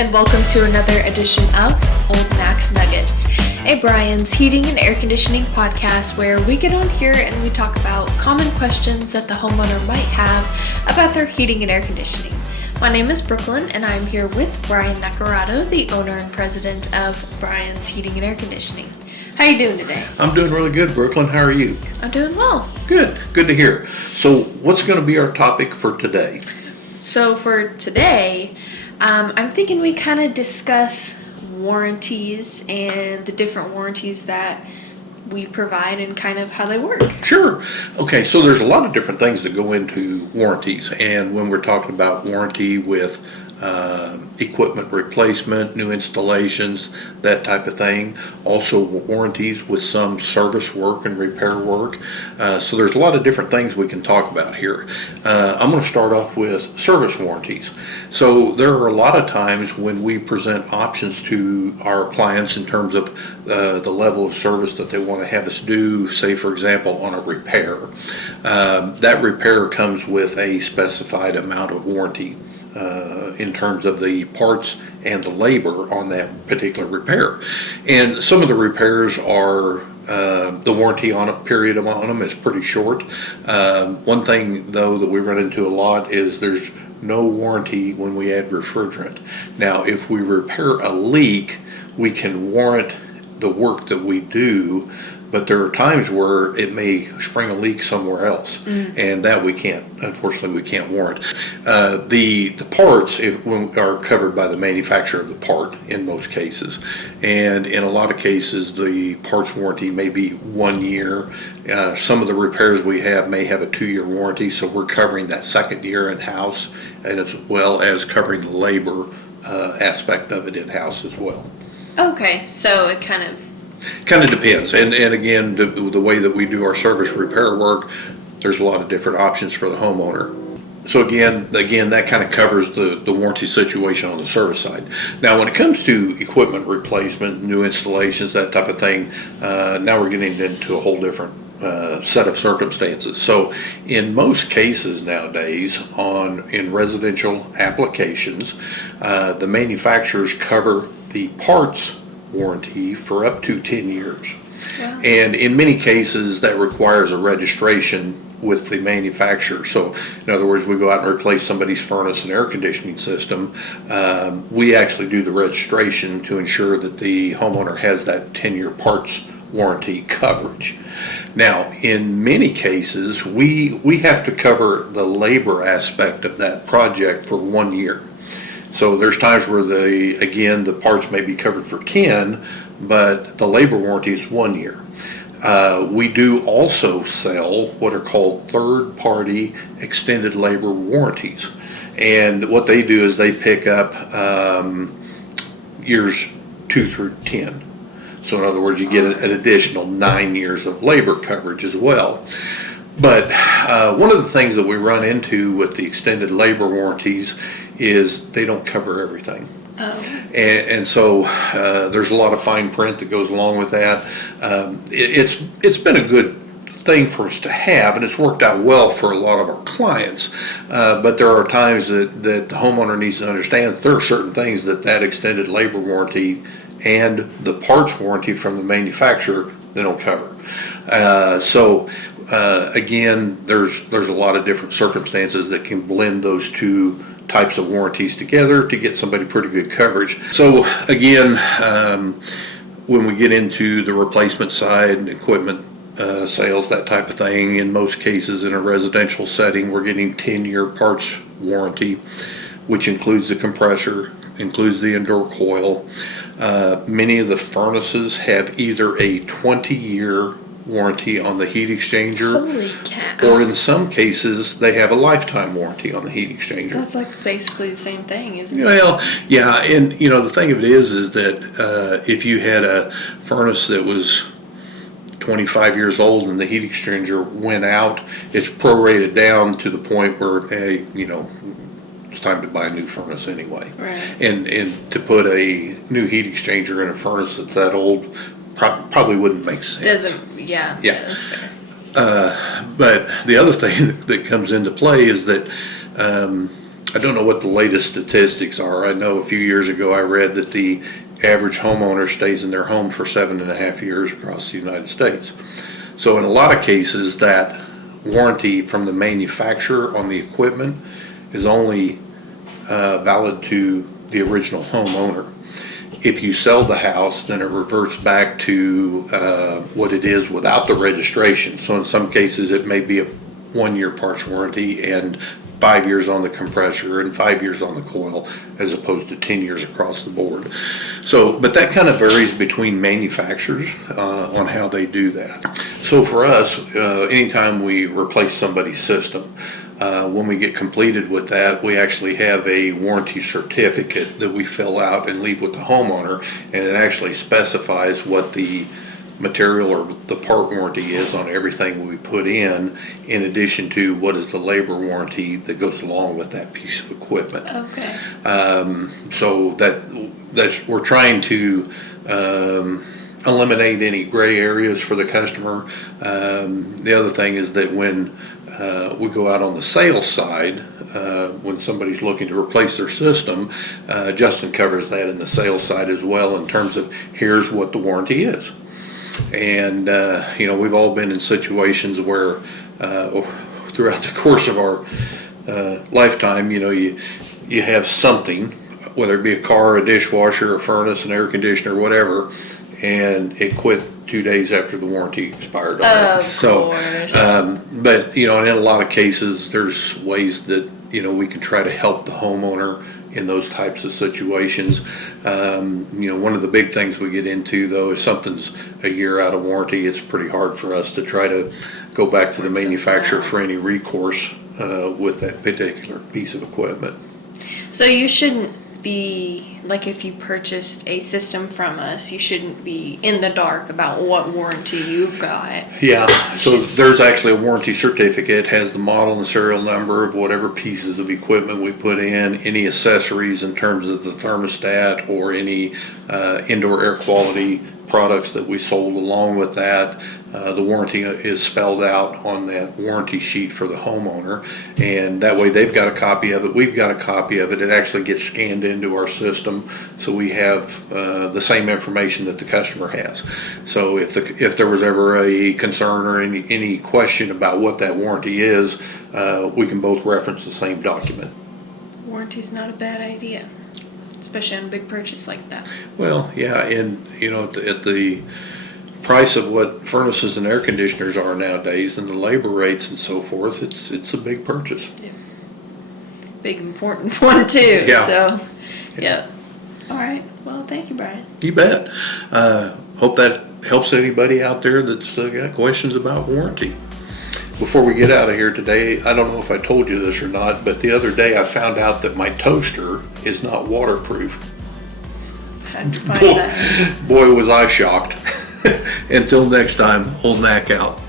and welcome to another edition of Old Max Nuggets, a Bryan's heating and air conditioning podcast where we get on here and we talk about common questions that the homeowner might have about their heating and air conditioning. My name is Brooklyn and I'm here with Bryan Nacarado, the owner and president of Bryan's Heating and Air Conditioning. How are you doing today? I'm doing really good, Brooklyn. How are you? I'm doing well. Good to hear. So what's going to be our topic for today? So for today, I'm thinking we kind of discuss warranties and the different warranties that we provide and kind of how they work. Sure. Okay, so there's a lot of different things that go into warranties, and when we're talking about warranty with equipment replacement, new installations, that type of thing. Also warranties with some service work and repair work. So there's a lot of different things we can talk about here. I'm going to start off with service warranties. So there are a lot of times when we present options to our clients in terms of the level of service that they want to have us do, say for example on a repair. That repair comes with a specified amount of warranty in terms of the parts and the labor on that particular repair. And some of the repairs are the warranty on a period on them is pretty short. One thing though that we run into a lot is there's no warranty when we add refrigerant. Now if we repair a leak, we can warrant the work that we do, but there are times where it may spring a leak somewhere else, and that we can't, unfortunately, we can't warrant. The parts are covered by the manufacturer of the part in most cases, and in a lot of cases, the parts warranty may be 1 year. Some of the repairs we have may have a 2-year warranty, so we're covering that second year in-house, and as well as covering the labor aspect of it in-house as well. Okay, so it kind of depends, and again, the way that we do our service repair work, there's a lot of different options for the homeowner. So again, that kind of covers the warranty situation on the service side. Now, when it comes to equipment replacement, new installations, that type of thing, now we're getting into a whole different set of circumstances. So in most cases nowadays in residential applications, the manufacturers cover the parts warranty for up to 10 years. Wow. And in many cases that requires a registration with the manufacturer. So in other words, we go out and replace somebody's furnace and air conditioning system. We actually do the registration to ensure that the homeowner has that 10-year parts warranty coverage. Now, in many cases, we have to cover the labor aspect of that project for 1 year. So there's times where the parts may be covered for 10, but the labor warranty is 1 year. We do also sell what are called third-party extended labor warranties. And what they do is they pick up years 2 through 10. So in other words, you get an additional 9 years of labor coverage as well. But one of the things that we run into with the extended labor warranties is they don't cover everything. Oh. And so there's a lot of fine print that goes along with that. It's been a good thing for us to have, and it's worked out well for a lot of our clients. But there are times that the homeowner needs to understand that there are certain things that extended labor warranty and the parts warranty from the manufacturer they don't cover. Again, there's a lot of different circumstances that can blend those two types of warranties together to get somebody pretty good coverage. So again, when we get into the replacement side, equipment sales, that type of thing, in most cases in a residential setting, we're getting 10-year parts warranty, which includes the compressor, includes the indoor coil. Many of the furnaces have either a 20-year warranty on the heat exchanger. Holy cow. Or in some cases they have a lifetime warranty on the heat exchanger. That's like basically the same thing, isn't it? Well, yeah, and the thing of it is that if you had a furnace that was 25 years old and the heat exchanger went out, it's prorated down to the point where it's time to buy a new furnace anyway. Right. And to put a new heat exchanger in a furnace that's that old probably wouldn't make sense. Yeah, that's fair. But the other thing that comes into play is that I don't know what the latest statistics are. I know a few years ago I read that the average homeowner stays in their home for 7.5 years across the United States. So in a lot of cases, that warranty from the manufacturer on the equipment is only valid to the original homeowner. If you sell the house, then it reverts back to what it is without the registration. So in some cases, it may be a 1-year parts warranty and 5 years on the compressor and 5 years on the coil, as opposed to 10 years across the board. So, but that kind of varies between manufacturers on how they do that. So for us, anytime we replace somebody's system, when we get completed with that, we actually have a warranty certificate that we fill out and leave with the homeowner, and it actually specifies what the material or the part warranty is on everything we put in addition to what is the labor warranty that goes along with that piece of equipment. Okay. So that's we're trying to eliminate any gray areas for the customer. The other thing is that when we go out on the sales side, when somebody's looking to replace their system, Justin covers that in the sales side as well, in terms of here's what the warranty is. And we've all been in situations where throughout the course of our lifetime, you have something, whether it be a car, a dishwasher, a furnace, an air conditioner, whatever, and it quit 2 days after the warranty expired on it. So, but in a lot of cases, there's ways that we can try to help the homeowner in those types of situations. One of the big things we get into, though, if something's a year out of warranty, it's pretty hard for us to try to go back to the manufacturer for any recourse with that particular piece of equipment. So you shouldn't be, like, if you purchased a system from us, you shouldn't be in the dark about what warranty you've got. Yeah, so there's actually a warranty certificate, has the model and serial number of whatever pieces of equipment we put in, any accessories in terms of the thermostat or any indoor air quality products that we sold along with that. The warranty is spelled out on that warranty sheet for the homeowner, and that way they've got a copy of it, we've got a copy of it. It actually gets scanned into our system, so we have the same information that the customer has. So if there was ever a concern or any question about what that warranty is, we can both reference the same document. Warranty's not a bad idea, especially on a big purchase like that. Well, yeah, and at the price of what furnaces and air conditioners are nowadays and the labor rates and so forth, it's a big purchase. Yeah. Big important one too. Yeah. So, yeah. All right. Well, thank you, Brian. You bet. Hope that helps anybody out there that's got questions about warranty. Before we get out of here today, I don't know if I told you this or not, but the other day I found out that my toaster is not waterproof. How'd you find that? Boy, was I shocked. Until next time, old Mac out.